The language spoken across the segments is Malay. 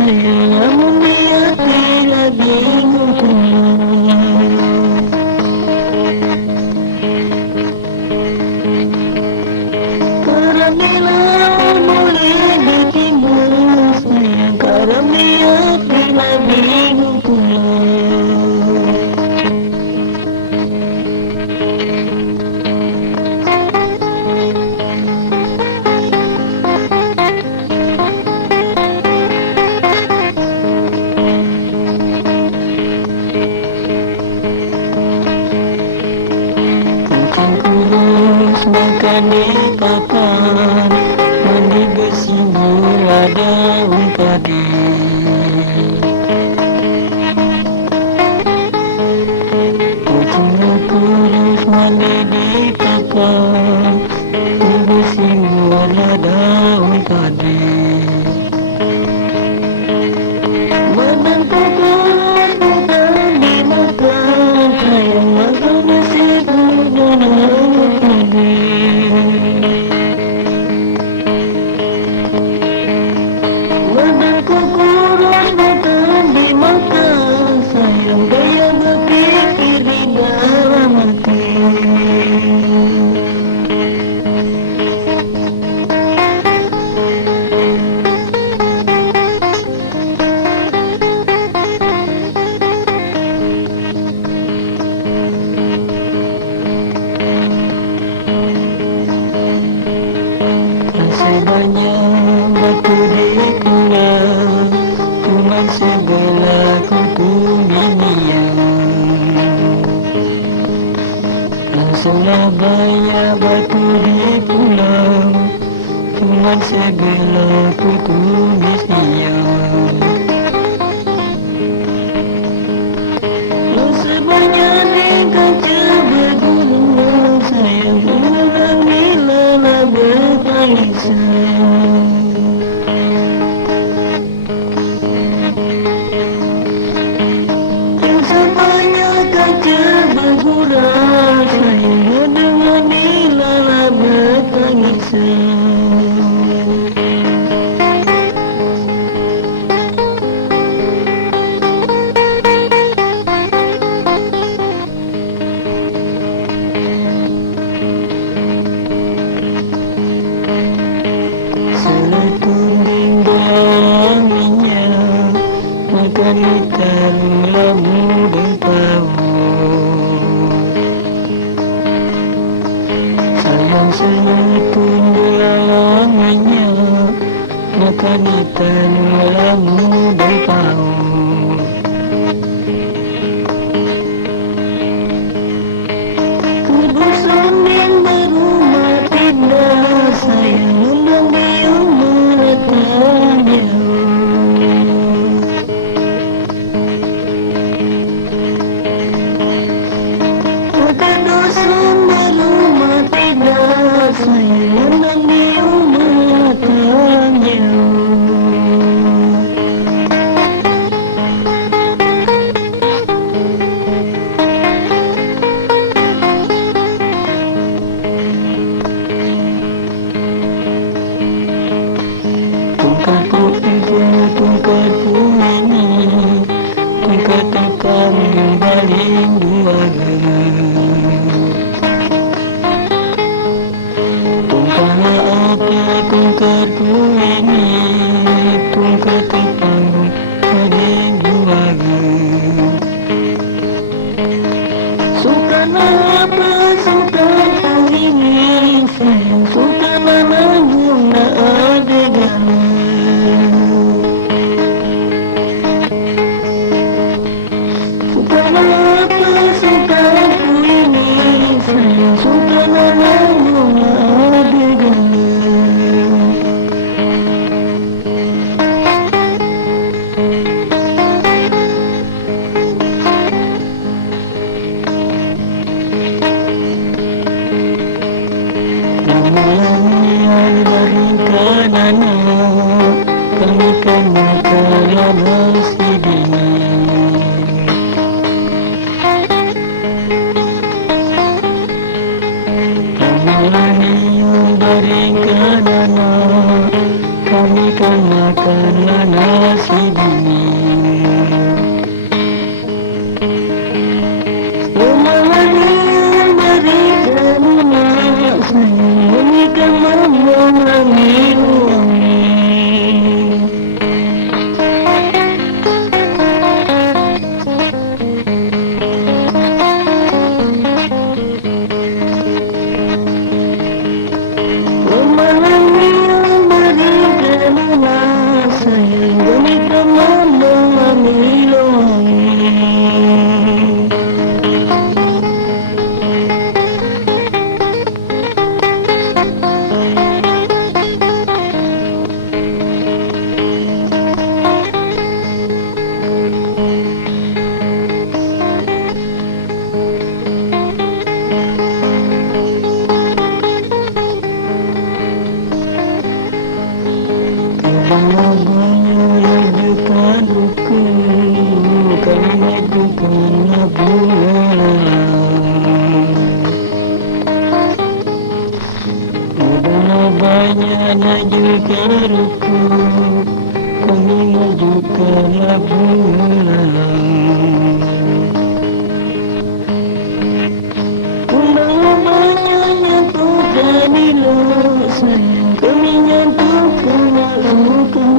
Sayang melihat bila bingung. Karamila mulai bertimbul. Sayang karamila bila bingung. Makan di papan, mandi bersimbol daun padi. Kucing kurus mandi di papan, mandi bersimbol daun padi. Badanku kurus bukan dimakan, sayang makan nasi dan badanku kurus bukan dimakan, sayang gaya berpikir di dalam hati. Sebanyak batu di pulau, cuman sebelah kutu dunia. Banyak batu di pulau, cuman sebelah kutu dunia. Sebanyak di kaca bergunung, sayang ulang bila bertangisan. Yang sebanyak kaca bergurau, sayang dengan bila bertangisan. Seletunding minyak, makan ikan labu dan pawon. Sayang seletunding minyak, makan ikan labu dan pawon. Kubusan yang berumah pindah, sayang undang biung meratanya. Makan dusun berumah pindah, sayang undang biung meratanya. Tungkatku itu, tungkatku ini, tungkat tukang yang paling duaga. Tungkatlah apa tungkatku ini, tungkat tukang paling duaga. Sukalah apa sukaku ini, sayang sukalah nanggung tak ada gala. Sukalah apa sukaku ini, sayang sukalah nanggung tak ada gala. Yang dari kanana, kami kenal masih dingin. Yang dari kanana, kami kenal nasi bunga bulalang. Undangan banyaknya tuh kadilo, sayang kami nyatukan lakukan.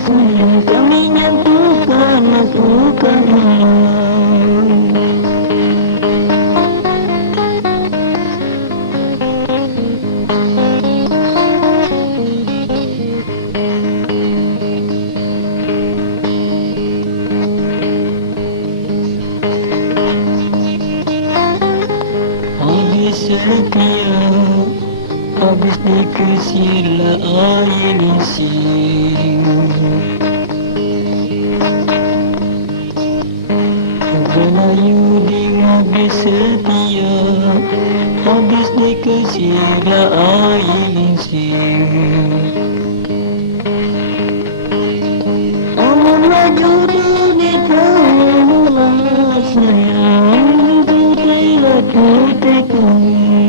Sayang kami nyatukan lakukan. Habis setia, habis dikasihlah air isi. Melayu dengan setia, habis dikasihlah air isi. Amanlah jodoh di tangan sayang, tutailah tutai kami.